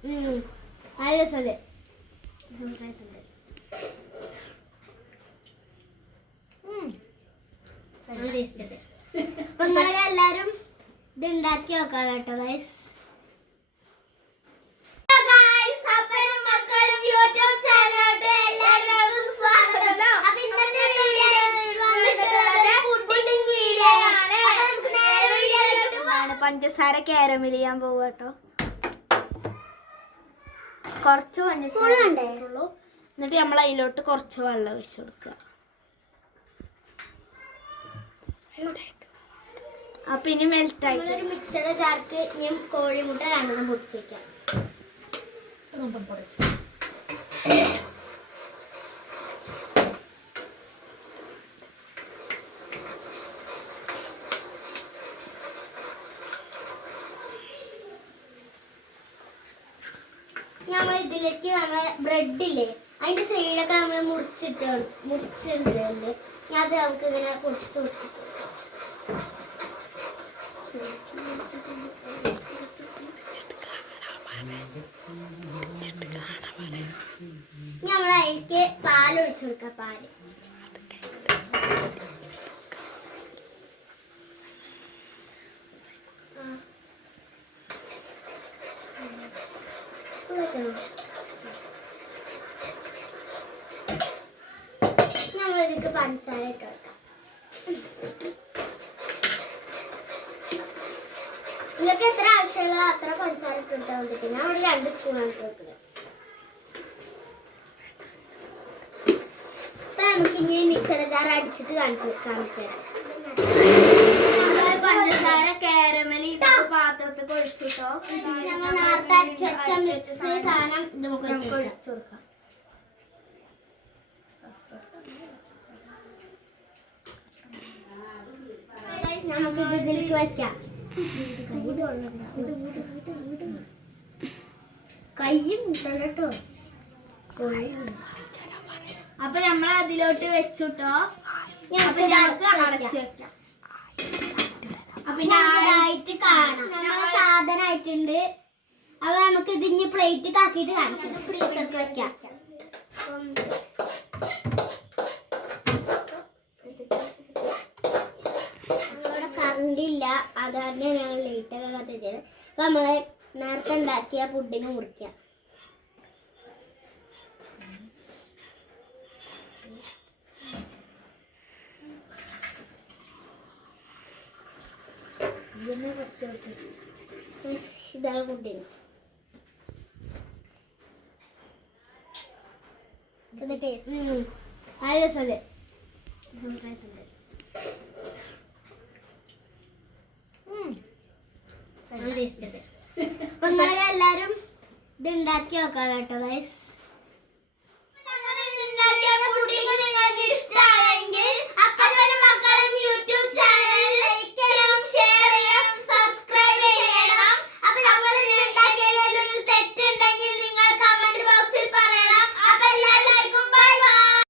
നല്ല രസമുണ്ട് നല്ല ടേസ്റ്റ് ഉണ്ട് അപ്പൊ നിങ്ങളെ എല്ലാരും ഇത് ഉണ്ടാക്കി നോക്കണം കേട്ടോ ഗൈസ് പഞ്ചസാര കാരമൽ ചെയ്യാൻ പോവാട്ടോ കുറച്ച് പഞ്ചസാര. എന്നിട്ട് നമ്മൾ അതിലോട്ട് കുറച്ച് വെള്ളം ഒഴിച്ച് കൊടുക്കുക. അപ്പൊ ഇനി മെൽറ്റ് ആയിട്ട് നമ്മളൊരു മിക്സഡ് ജാർക്ക് ഇനിയും കോഴിമുട്ട രണ്ടെണ്ണം പൊടിച്ച് വെക്കാം. നമ്മൾ ഇതിലേക്ക് നമ്മളെ ബ്രെഡില്ലേ അതിന്റെ സൈഡൊക്കെ നമ്മൾ മുറിച്ചിട്ട് മുറിച്ചിട്ടുണ്ട് ഞാൻ അത് നമുക്ക് ഇങ്ങനെ പൊടിച്ച് പൊടിച്ചിട്ട് നമ്മൾ ഒഴിച്ചു കൊടുക്കാം പാൽ. നമ്മളിതിക്ക് പഞ്ചസാര ഇട്ട് നിങ്ങൾക്ക് എത്ര ആവശ്യമുള്ള അത്ര പഞ്ചസാര ഇട്ട് മതി. ഞാൻ ഒരു രണ്ട് സ്പൂണാണ് ഇട്ട് വെക്കുന്നത്. അപ്പൊ നമുക്ക് ഇനി മിക്സർ ജാർ അടിച്ചിട്ട് കാണിച്ചു കാണിച്ചു തരാം നമ്മൾ പഞ്ചസാര കാരമൽ പാത്രത്തിൽ ഒഴിച്ചു കേട്ടോ ഞങ്ങൾ നേരത്തെ അടിച്ചു വെച്ച മിക്സ് സാധനം ഇത് നമുക്ക് നമുക്ക് ഒഴിച്ചു കൊടുക്കാം നമുക്ക് ഇത് ഇതിലേക്ക് വെക്കാം കയ്യും കേട്ടോ അപ്പൊ നമ്മൾ അതിലോട്ട് വെച്ചുട്ടോ. അപ്പൊ ഞങ്ങൾക്ക് അടച്ചു വെക്കാം. അപ്പൊ ഞാനായിട്ട് കാണാം. സാധനമായിട്ടുണ്ട് അപ്പൊ നമുക്ക് ഇതിഞ്ഞ് പ്ലേറ്റ് കാക്കിയിട്ട് കാണിക്കാം. ഫ്രീസർക്ക് വെക്കാം. കറണ്ടില്ല കറണ്ട് ഇല്ല. അതാണ് ഞങ്ങൾ ലേറ്റ് ഒക്കെ കത്തിച്ചത് അപ്പൊ നമ്മൾ നേരത്തെ ഉണ്ടാക്കിയ പുഡിങ് മുറിക്കാം. Yes, ഇതാണ് പുഡിങ് നല്ല അപ്പൊ നിങ്ങളെ എല്ലാരും ഇത് ഉണ്ടാക്കി നോക്കണം കേട്ടോ ഗൈസ്